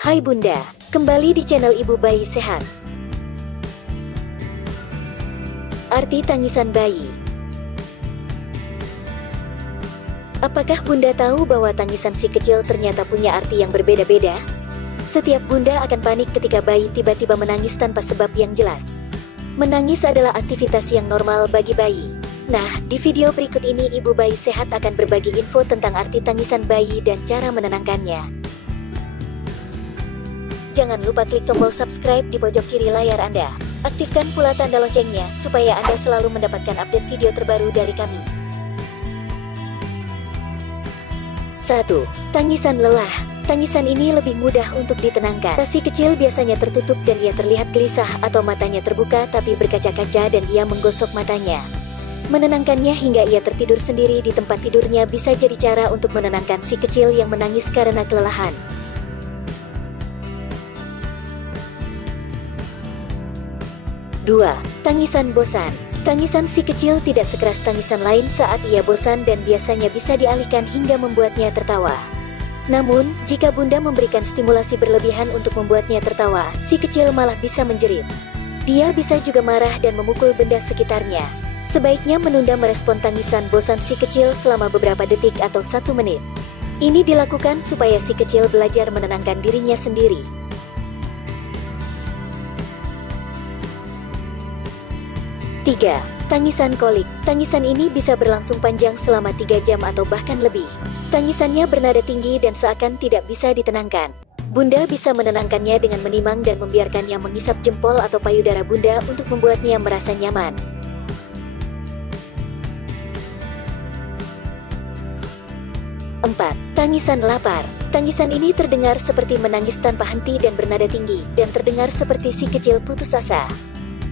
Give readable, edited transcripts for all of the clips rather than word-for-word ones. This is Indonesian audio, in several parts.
Hai Bunda, kembali di channel Ibu Bayi Sehat. Arti tangisan bayi. Apakah Bunda tahu bahwa tangisan si kecil ternyata punya arti yang berbeda-beda? Setiap Bunda akan panik ketika bayi tiba-tiba menangis tanpa sebab yang jelas. Menangis adalah aktivitas yang normal bagi bayi. Nah, di video berikut ini Ibu Bayi Sehat akan berbagi info tentang arti tangisan bayi dan cara menenangkannya. Jangan lupa klik tombol subscribe di pojok kiri layar Anda. Aktifkan pula tanda loncengnya, supaya Anda selalu mendapatkan update video terbaru dari kami. 1. Tangisan lelah. Tangisan ini lebih mudah untuk ditenangkan. Si kecil biasanya tertutup dan ia terlihat gelisah atau matanya terbuka tapi berkaca-kaca dan ia menggosok matanya. Menenangkannya hingga ia tertidur sendiri di tempat tidurnya bisa jadi cara untuk menenangkan si kecil yang menangis karena kelelahan. 2. Tangisan bosan. Tangisan si kecil tidak sekeras tangisan lain saat ia bosan dan biasanya bisa dialihkan hingga membuatnya tertawa. Namun, jika Bunda memberikan stimulasi berlebihan untuk membuatnya tertawa, si kecil malah bisa menjerit. Dia bisa juga marah dan memukul benda sekitarnya. Sebaiknya menunda merespon tangisan bosan si kecil selama beberapa detik atau 1 menit. Ini dilakukan supaya si kecil belajar menenangkan dirinya sendiri. 3. Tangisan kolik. Tangisan ini bisa berlangsung panjang selama 3 jam atau bahkan lebih. Tangisannya bernada tinggi dan seakan tidak bisa ditenangkan. Bunda bisa menenangkannya dengan menimang dan membiarkannya menghisap jempol atau payudara Bunda untuk membuatnya merasa nyaman. 4. Tangisan lapar. Tangisan ini terdengar seperti menangis tanpa henti dan bernada tinggi, dan terdengar seperti si kecil putus asa.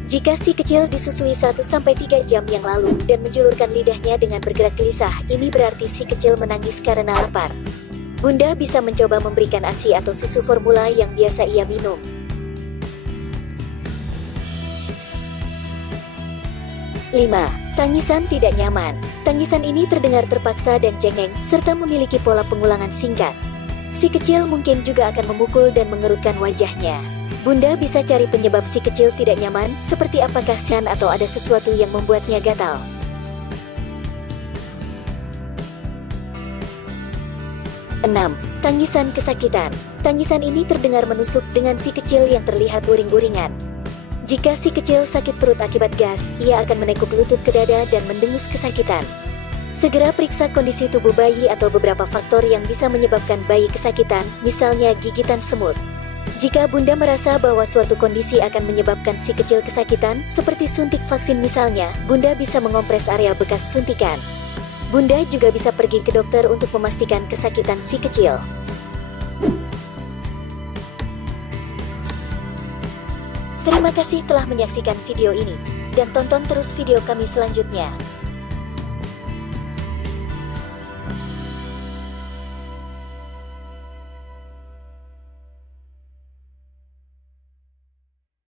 Jika si kecil disusui 1-3 jam yang lalu dan menjulurkan lidahnya dengan bergerak gelisah, ini berarti si kecil menangis karena lapar. Bunda bisa mencoba memberikan ASI atau susu formula yang biasa ia minum. 5. Tangisan tidak nyaman. Tangisan ini terdengar terpaksa dan cengeng, serta memiliki pola pengulangan singkat. Si kecil mungkin juga akan memukul dan mengerutkan wajahnya. Bunda bisa cari penyebab si kecil tidak nyaman, seperti apakah sian atau ada sesuatu yang membuatnya gatal. 6. Tangisan kesakitan. Tangisan ini terdengar menusuk dengan si kecil yang terlihat uring-uringan. Jika si kecil sakit perut akibat gas, ia akan menekuk lutut ke dada dan mendengus kesakitan. Segera periksa kondisi tubuh bayi atau beberapa faktor yang bisa menyebabkan bayi kesakitan, misalnya gigitan semut. Jika Bunda merasa bahwa suatu kondisi akan menyebabkan si kecil kesakitan, seperti suntik vaksin misalnya, Bunda bisa mengompres area bekas suntikan. Bunda juga bisa pergi ke dokter untuk memastikan kesakitan si kecil. Terima kasih telah menyaksikan video ini, dan tonton terus video kami selanjutnya.